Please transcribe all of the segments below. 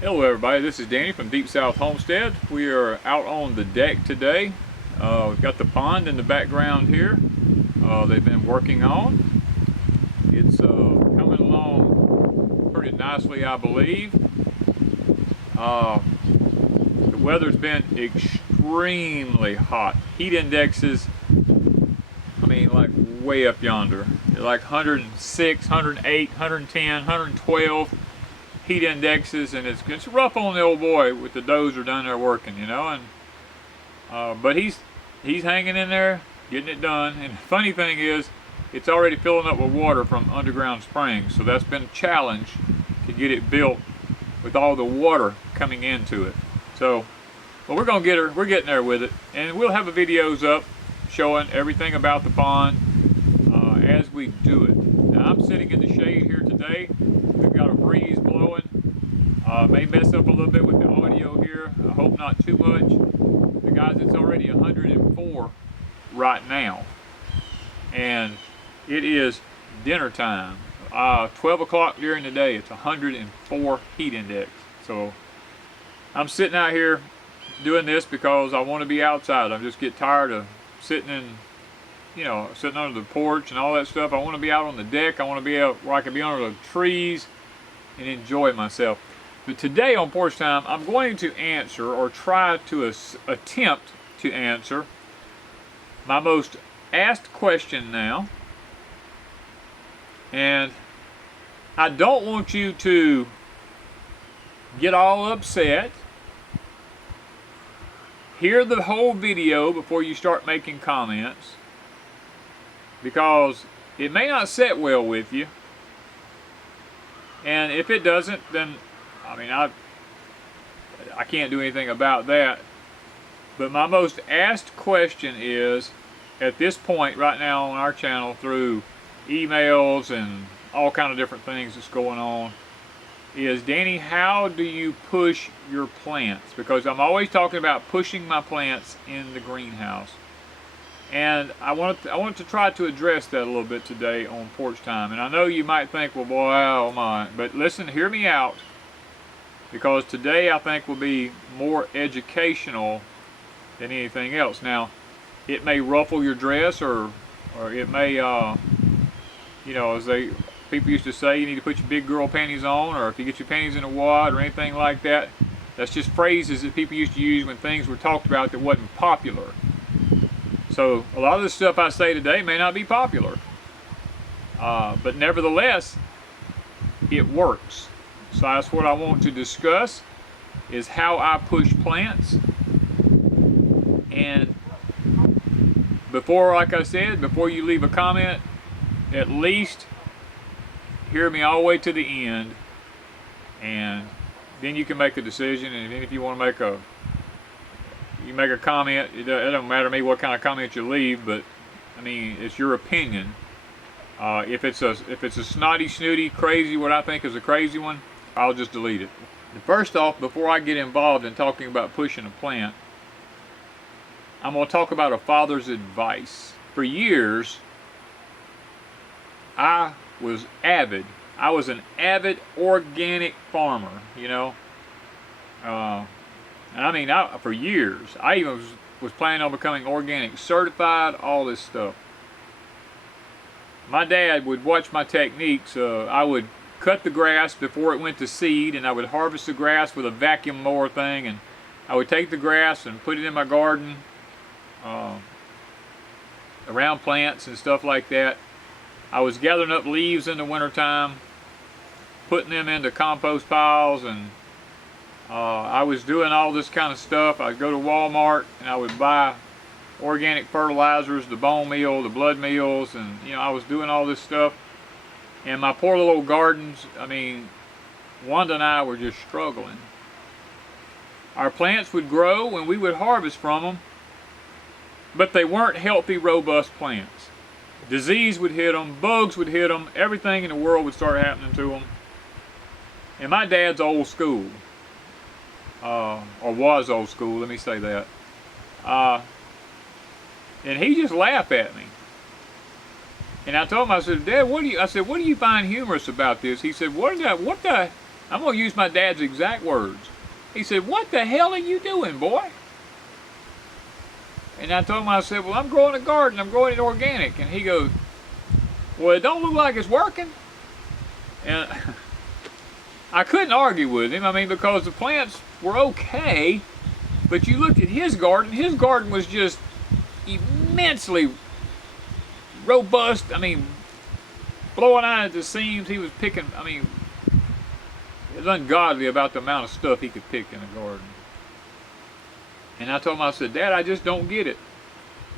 Hello everybody, this is Danny from Deep South Homestead. We are out on the deck today. We've got the pond in the background here. They've been working on. It's coming along pretty nicely, I believe. The weather's been extremely hot. Heat indexes, I mean, like way up yonder. They're like 106, 108, 110, 112. Heat indexes, and it's rough on the old boy with the dozer down there working, you know. And but he's hanging in there, getting it done. And the funny thing is, it's already filling up with water from underground springs, so that's been a challenge to get it built with all the water coming into it. So, well, we're getting there with it, and we'll have the videos up showing everything about the pond as we do it. Now, I'm sitting in the shade here today. We've got a breeze blowing. May mess up a little bit with the audio here. I hope not too much. But guys, it's already 104 right now. And it is dinner time. 12 o'clock during the day, it's 104 heat index. So I'm sitting out here doing this because I want to be outside. I just get tired of sitting sitting under the porch and all that stuff. I want to be out on the deck. I want to be out where I can be under the trees and enjoy myself. But today on Porch Time, I'm going to answer, or try to attempt to answer, my most asked question now. And I don't want you to get all upset. Hear the whole video before you start making comments, because it may not sit well with you. And if it doesn't, then I mean, I can't do anything about that. But my most asked question is, at this point right now on our channel, through emails and all kind of different things that's going on, is, Danny, how do you push your plants? Because I'm always talking about pushing my plants in the greenhouse. And I want to try to address that a little bit today on Porch Time. And I know you might think, well, boy, oh my. But listen, hear me out. Because today I think will be more educational than anything else. Now, it may ruffle your dress, or it may, as people used to say, you need to put your big girl panties on, or if you get your panties in a wad or anything like that. That's just phrases that people used to use when things were talked about that wasn't popular. So a lot of the stuff I say today may not be popular, but nevertheless, it works. So that's what I want to discuss, is how I push plants. And like I said, before you leave a comment, at least hear me all the way to the end, and then you can make a decision. And then if you want to make a comment, it doesn't matter to me what kind of comment you leave, but I mean, it's your opinion. If it's a snotty, snooty, crazy, what I think is a crazy one, I'll just delete it. First off, before I get involved in talking about pushing a plant, I'm going to talk about a father's advice. For years, I was an avid organic farmer, you know. And I mean, for years, I even was planning on becoming organic certified, all this stuff. My dad would watch my techniques. I would cut the grass before it went to seed, and I would harvest the grass with a vacuum mower thing, and I would take the grass and put it in my garden, around plants and stuff like that. I was gathering up leaves in the wintertime, putting them into compost piles, and I was doing all this kind of stuff. I'd go to Walmart and I would buy organic fertilizers, the bone meal, the blood meals, and I was doing all this stuff. And my poor little gardens, I mean, Wanda and I were just struggling. Our plants would grow and we would harvest from them, but they weren't healthy, robust plants. Disease would hit them, bugs would hit them, everything in the world would start happening to them. And my dad's old school. Or was old school, let me say that. And he just laughed at me. And I told him, I said, Dad, what do you find humorous about this? He said, what the I'm going to use my dad's exact words. He said, "What the hell are you doing, boy?" And I told him, I said, "Well, I'm growing a garden. I'm growing it organic." And he goes, "Well, it don't look like it's working." And I couldn't argue with him. I mean, because the plants were okay, but you looked at his garden. His garden was just immensely robust. I mean, blowing out at the seams. He was picking, I mean, it was ungodly about the amount of stuff he could pick in a garden. And I told him, I said, "Dad, I just don't get it.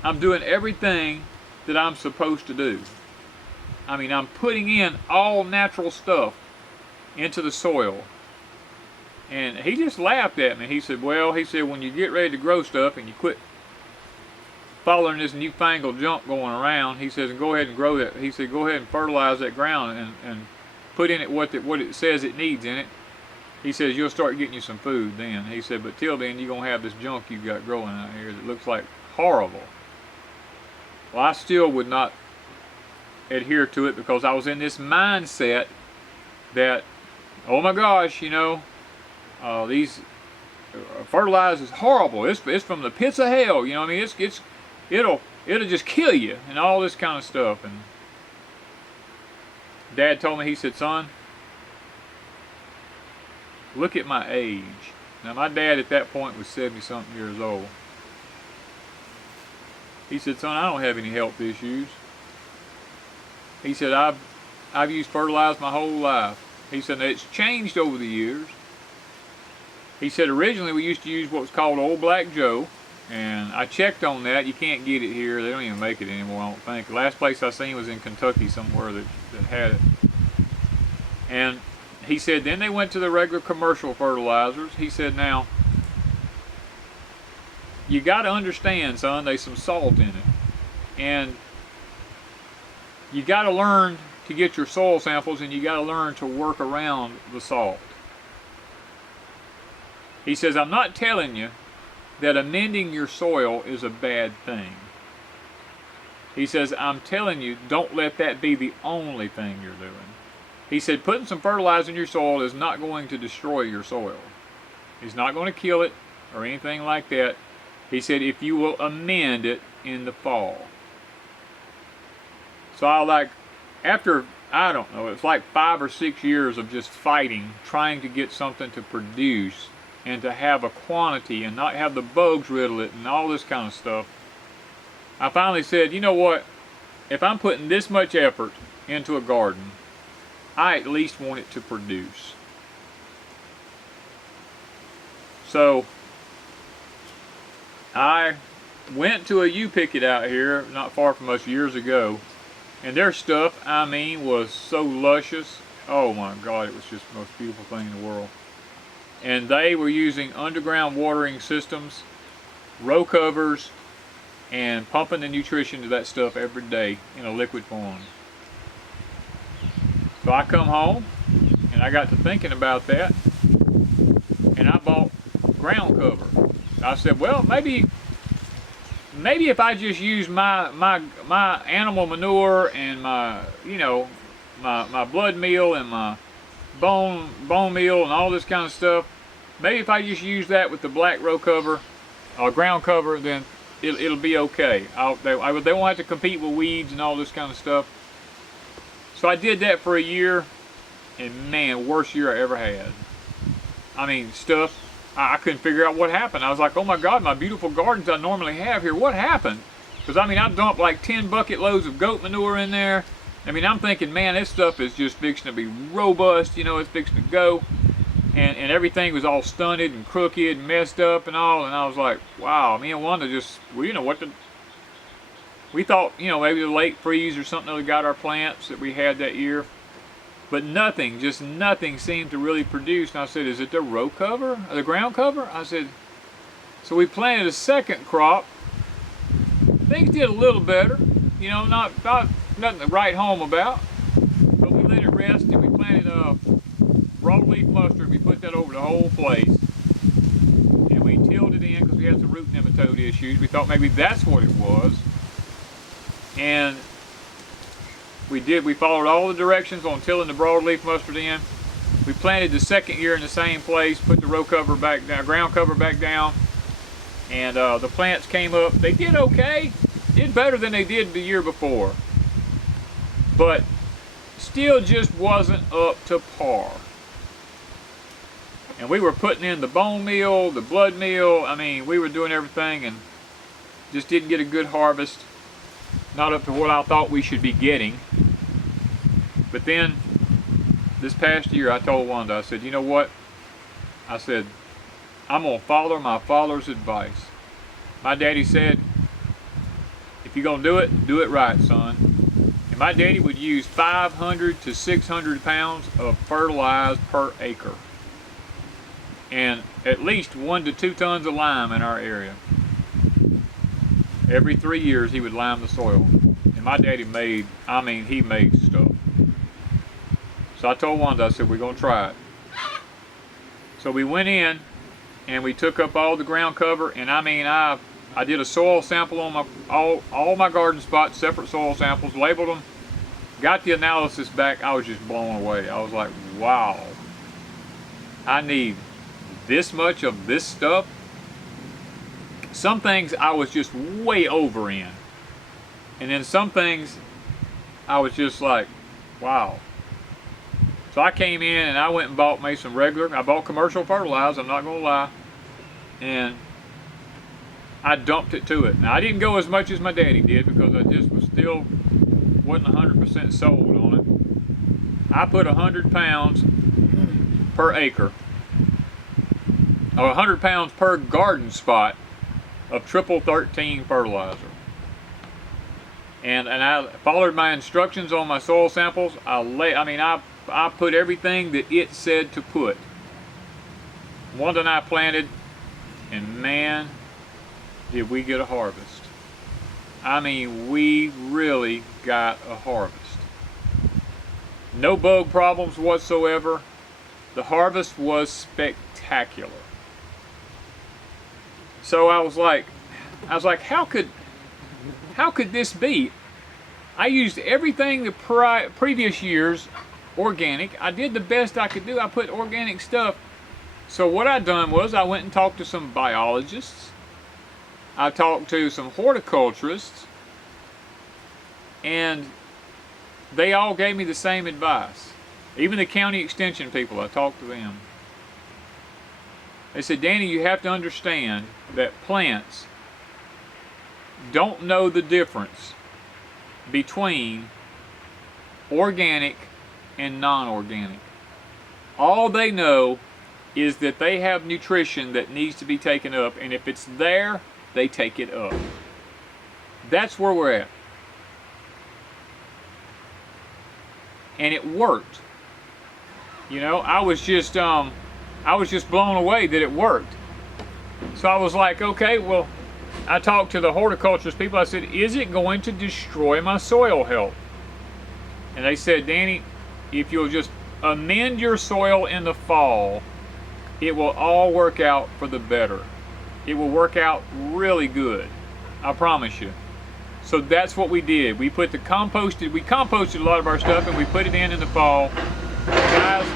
I'm doing everything that I'm supposed to do. I mean, I'm putting in all natural stuff into the soil." And he just laughed at me. He said, "Well," he said, "when you get ready to grow stuff and you quit following this newfangled junk going around," he says, "and go ahead and grow that." He said, "Go ahead and fertilize that ground and put in it what it says it needs in it." He says, "You'll start getting you some food then." He said, "But till then, you're going to have this junk you got growing out here that looks like horrible." Well, I still would not adhere to it because I was in this mindset that, oh my gosh, you know, these fertilizer is horrible. It's from the pits of hell. You know what I mean? It'll just kill you and all this kind of stuff. And Dad told me, he said, "Son, look at my age." Now my dad at that point was 70-something years old. He said, "Son, I don't have any health issues." He said, I've used fertilizer my whole life." He said, "It's changed over the years." He said, "Originally we used to use what was called Old Black Joe, and I checked on that. You can't get it here. They don't even make it anymore, I don't think. The last place I seen was in Kentucky somewhere that had it." And he said, then they went to the regular commercial fertilizers. He said, "Now, you got to understand, son, there's some salt in it. And you got to learn to get your soil samples, and you got to learn to work around the salt." He says, "I'm not telling you that amending your soil is a bad thing." He says, "I'm telling you, don't let that be the only thing you're doing." He said, "Putting some fertilizer in your soil is not going to destroy your soil. It's not going to kill it or anything like that." He said, "if you will amend it in the fall." So after, I don't know, it's like 5 or 6 years of just fighting, trying to get something to produce and to have a quantity and not have the bugs riddle it and all this kind of stuff, I finally said, you know what, if I'm putting this much effort into a garden, I at least want it to produce. So I went to a U-Picket out here not far from us years ago, and their stuff, I mean, was so luscious. Oh my God, it was just the most beautiful thing in the world. And they were using underground watering systems, row covers, and pumping the nutrition to that stuff every day in a liquid form. So I come home and I got to thinking about that, and I bought ground cover. I said, well, maybe if I just use my animal manure and my blood meal and my bone meal and all this kind of stuff, maybe if I just use that with the black row cover or ground cover, then it'll be okay. They won't have to compete with weeds and all this kind of stuff. So I did that for a year, and man, worst year I ever had. I mean, I couldn't figure out what happened. I was like, oh my God, my beautiful gardens I normally have here, what happened? Because I mean, I dumped like 10 bucket loads of goat manure in there. I mean, I'm thinking, man, this stuff is just fixing to be robust, it's fixing to go. And everything was all stunted and crooked and messed up and all. And I was like, wow, me and Wanda just, we thought, maybe the late freeze or something that got our plants that we had that year. But nothing seemed to really produce. And I said, is it the row cover, or the ground cover? I said, so we planted a second crop. Things did a little better, not nothing to write home about. But we let it rest, and we planted broadleaf mustard. We put that over the whole place. And we tilled it in because we had some root nematode issues. We thought maybe that's what it was. And we followed all the directions on tilling the broadleaf mustard in. We planted the second year in the same place, put the row cover back down, ground cover back down, and the plants came up. They did okay, did better than they did the year before, but still just wasn't up to par. And we were putting in the bone meal, the blood meal. I mean, we were doing everything and just didn't get a good harvest. Not up to what I thought we should be getting. But then, this past year, I told Wanda, I said, you know what? I said, I'm going to follow my father's advice. My daddy said, if you're going to do it right, son. And my daddy would use 500 to 600 pounds of fertilizer per acre. And at least 1 to 2 tons of lime in our area. Every 3 years he would lime the soil. And my daddy made, I mean, he made stuff. So I told Wanda, I said, we're going to try it. So we went in and we took up all the ground cover, and I mean, I did a soil sample on my all my garden spots, separate soil samples, labeled them, got the analysis back. I was just blown away. I was like, wow, I need this much of this stuff. Some things I was just way over in, and then some things I was just like, wow. So I came in and I went and bought me some regular, I bought commercial fertilizer, I'm not gonna lie, and I dumped it to it. Now I didn't go as much as my daddy did because I just was still wasn't 100% sold on it. I put 100 pounds per acre, or 100 pounds per garden spot of triple 13 fertilizer. And I followed my instructions on my soil samples. I put everything that it said to put. Wanda and I planted, and man, did we get a harvest. I mean, we really got a harvest. No bug problems whatsoever. The harvest was spectacular. So I was like, how could this be? I used everything the previous years organic. I did the best I could do. I put organic stuff. So what I done was I went and talked to some biologists. I talked to some horticulturists, and they all gave me the same advice. Even the county extension people, I talked to them. They said, Danny, you have to understand that plants don't know the difference between organic and non-organic. All they know is that they have nutrition that needs to be taken up, and if it's there, they take it up. That's where we're at. And it worked. You know, I was just blown away that it worked. So I was like, okay, well, I talked to the horticulturist people. I said, is it going to destroy my soil health? And they said, Danny, if you'll just amend your soil in the fall, it will all work out for the better. It will work out really good. I promise you. So that's what we did. We composted a lot of our stuff, and we put it in the fall. Guys,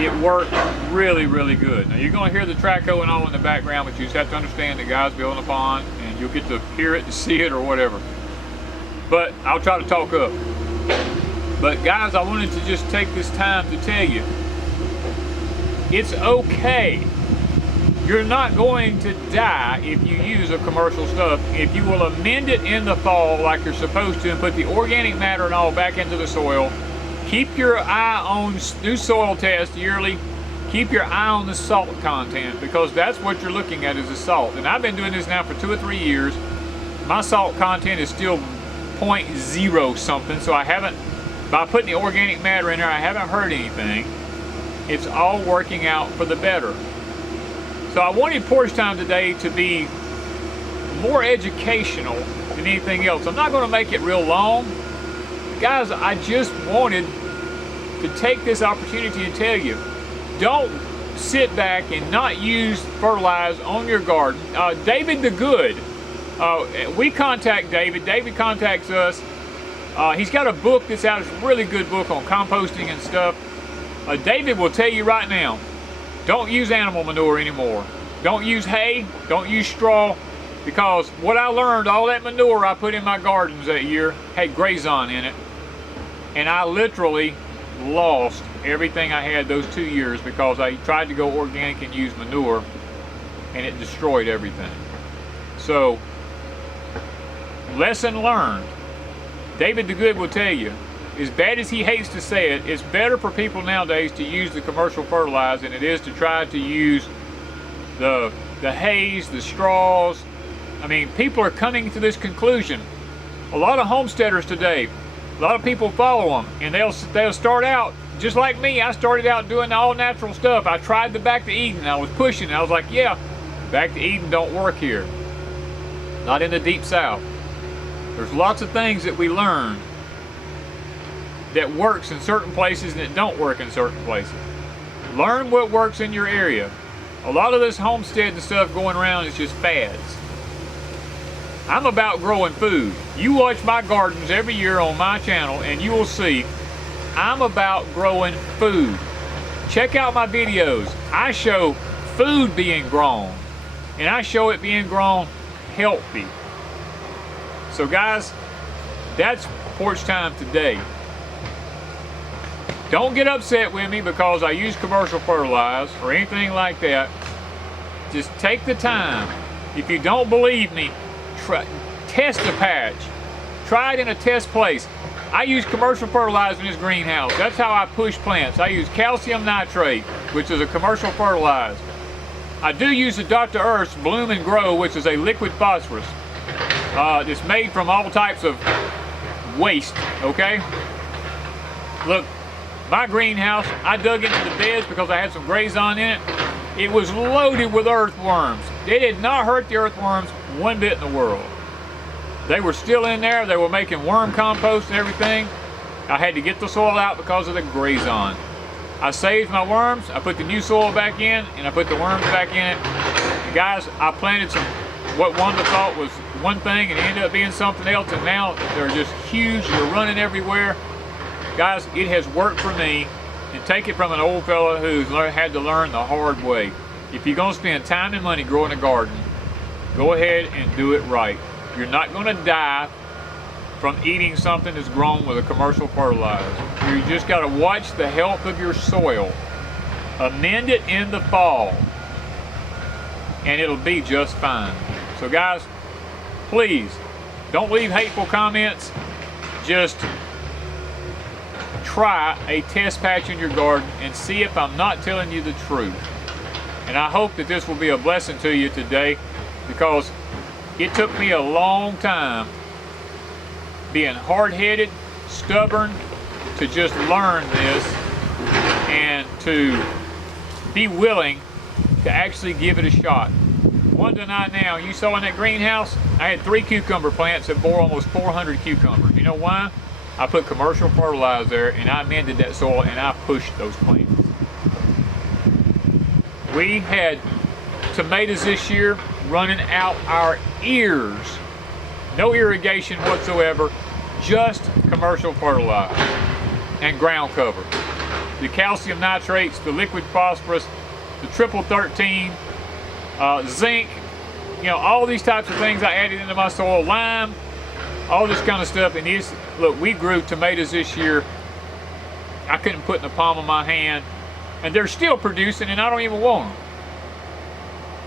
it worked really, really good. Now you're going to hear the track going on in the background, but you just have to understand that guys building a pond, and you'll get to hear it, to see it, or whatever. But I'll try to talk up. But guys, I wanted to just take this time to tell you, it's okay. You're not going to die if you use a commercial stuff. If you will amend it in the fall like you're supposed to and put the organic matter and all back into the soil, keep your eye on, do soil tests yearly, keep your eye on the salt content, because that's what you're looking at, is the salt. And I've been doing this now for 2 or 3 years. My salt content is still 0.0 something, so I haven't, by putting the organic matter in there, I haven't heard anything. It's all working out for the better. So I wanted Porch Time today to be more educational than anything else. I'm not going to make it real long. Guys, I just wanted to take this opportunity to tell you, don't sit back and not use fertilizer on your garden. David the Good, we contact David. David contacts us. He's got a book that's out. It's a really good book on composting and stuff. David will tell you right now, don't use animal manure anymore. Don't use hay, don't use straw, because what I learned, all that manure I put in my gardens that year had grazon in it. And I literally lost everything I had those 2 years because I tried to go organic and use manure, and it destroyed everything. So, lesson learned. David the Good will tell you, as bad as he hates to say it, it's better for people nowadays to use the commercial fertilizer than it is to try to use the hays, the straws. I mean, people are coming to this conclusion. A lot of homesteaders today, a lot of people follow them, and they'll start out just like me. I started out doing the all natural stuff. I tried the Back to Eden. I was pushing. I was like, yeah, Back to Eden don't work here. Not in the Deep South. There's lots of things that we learn that works in certain places and it don't work in certain places. Learn what works in your area. A lot of this homestead and stuff going around is just fads. I'm about growing food. You watch my gardens every year on my channel and you will see I'm about growing food. Check out my videos. I show food being grown, and I show it being grown healthy. So guys, that's Porch Time today. Don't get upset with me because I use commercial fertilizer or anything like that. Just take the time. If you don't believe me, test a patch. Try it in a test place. I use commercial fertilizer in this greenhouse. That's how I push plants. I use calcium nitrate, which is a commercial fertilizer. I do use the Dr. Earth's Bloom and Grow, which is a liquid phosphorus. It's made from all types of waste, okay? Look, my greenhouse, I dug into the beds because I had some grazon in it. It was loaded with earthworms. They did not hurt the earthworms one bit in the world. They were still in there. They were making worm compost and everything. I had to get the soil out because of the grazon. I saved my worms. I put the new soil back in, and I put the worms back in it. And guys, I planted some, what Wanda thought was one thing, and it ended up being something else, and now they're just huge. They're running everywhere. Guys, it has worked for me, and take it from an old fella who's had to learn the hard way. If you're going to spend time and money growing a garden, go ahead and do it right. You're not going to die from eating something that's grown with a commercial fertilizer. You just got to watch the health of your soil. Amend it in the fall, and it'll be just fine. So guys, please, don't leave hateful comments. Just try a test patch in your garden and see if I'm not telling you the truth. And I hope that this will be a blessing to you today, because it took me a long time being hard-headed, stubborn, to just learn this and to be willing to actually give it a shot. Wanda and I now, you saw in that greenhouse, I had 3 cucumber plants that bore almost 400 cucumbers. You know why? I put commercial fertilizer there, and I amended that soil, and I pushed those plants. We had tomatoes this year running out our ears. No irrigation whatsoever, just commercial fertilizer and ground cover. The calcium nitrates, the liquid phosphorus, the triple 13, zinc, you know, all these types of things I added into my soil, lime, all this kind of stuff. And these, look, we grew tomatoes this year I couldn't put in the palm of my hand, and they're still producing, and I don't even want them.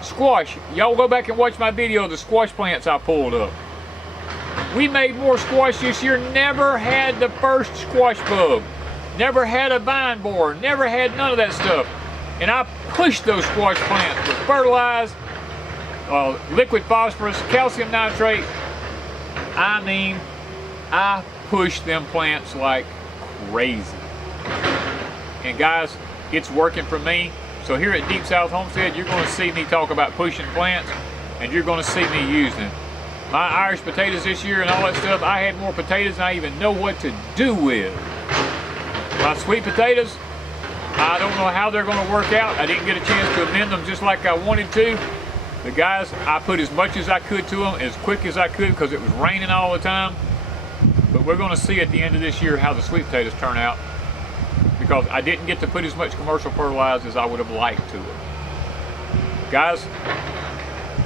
Squash, y'all go back and watch my video of the squash plants I pulled up. We made more squash this year, never had the first squash bug, never had a vine borer, never had none of that stuff. And I pushed those squash plants with fertilizer, liquid phosphorus, calcium nitrate. I mean, I pushed them plants like crazy. And guys, it's working for me. So here at Deep South Homestead, you're going to see me talk about pushing plants, and you're going to see me using them. My Irish potatoes this year and all that stuff, I had more potatoes than I even know what to do with. My sweet potatoes, I don't know how they're going to work out. I didn't get a chance to amend them just like I wanted to. The guys, I put as much as I could to them, as quick as I could, because it was raining all the time. But we're going to see at the end of this year how the sweet potatoes turn out. because I didn't get to put as much commercial fertilizer as I would have liked to. Guys,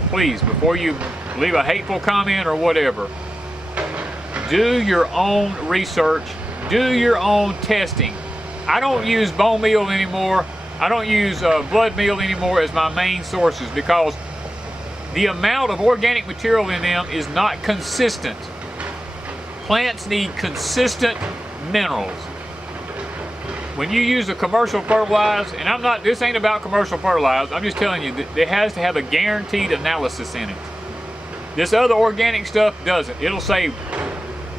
please, before you leave a hateful comment or whatever, do your own research, do your own testing. I don't use bone meal anymore. I don't use blood meal anymore as my main sources because the amount of organic material in them is not consistent. Plants need consistent minerals. When you use a commercial fertilizer, and this ain't about commercial fertilizer, I'm just telling you that it has to have a guaranteed analysis in it. This other organic stuff doesn't. It'll say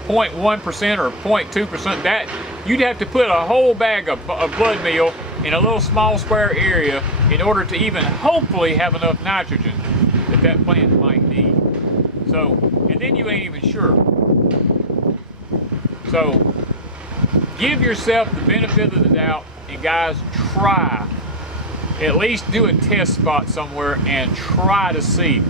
0.1% or 0.2%. That you'd have to put a whole bag of blood meal in a little small square area in order to even hopefully have enough nitrogen that plant might need. So, and then you ain't even sure. So, give yourself the benefit of the doubt, and guys, try. At least do a test spot somewhere and try to see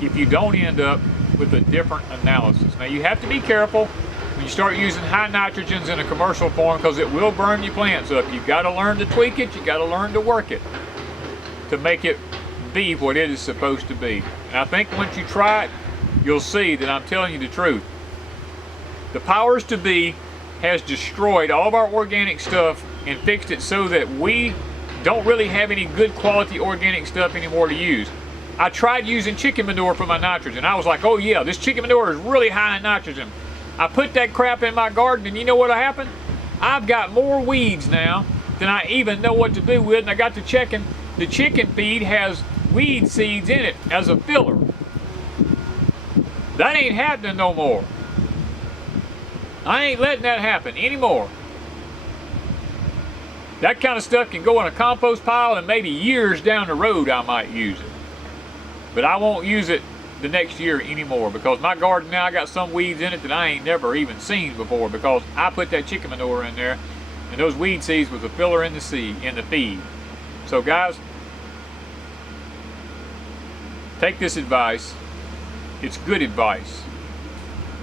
if you don't end up with a different analysis. Now, you have to be careful when you start using high nitrogens in a commercial form because it will burn your plants up. You've got to learn to tweak it. You've got to learn to work it to make it be what it is supposed to be. And I think once you try it, you'll see that I'm telling you the truth. The powers to be has destroyed all of our organic stuff and fixed it so that we don't really have any good quality organic stuff anymore to use. I tried using chicken manure for my nitrogen. I was like, oh yeah, this chicken manure is really high in nitrogen. I put that crap in my garden, and you know what happened? I've got more weeds now than I even know what to do with, and I got to checking. The chicken feed has weed seeds in it as a filler. That ain't happening no more. I ain't letting that happen anymore. That kind of stuff can go in a compost pile, and maybe years down the road I might use it. But I won't use it the next year anymore because my garden now, I got some weeds in it that I ain't never even seen before because I put that chicken manure in there, and those weed seeds was a filler in the feed. So guys, take this advice. It's good advice.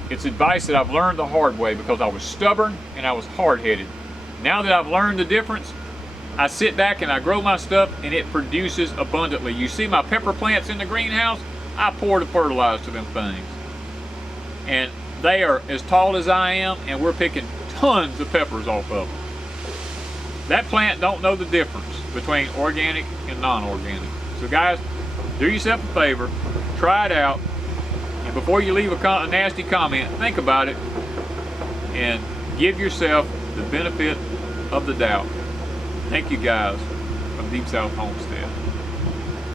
It's advice that I've learned the hard way because I was stubborn and I was hard-headed. Now that I've learned the difference, I sit back and I grow my stuff and it produces abundantly. You see my pepper plants in the greenhouse? I pour the fertilizer to them things. And they are as tall as I am, and we're picking tons of peppers off of them. That plant don't know the difference between organic and non-organic. So guys, do yourself a favor, try it out, and before you leave a nasty comment, think about it and give yourself the benefit of the doubt. Thank you guys from Deep South Homestead.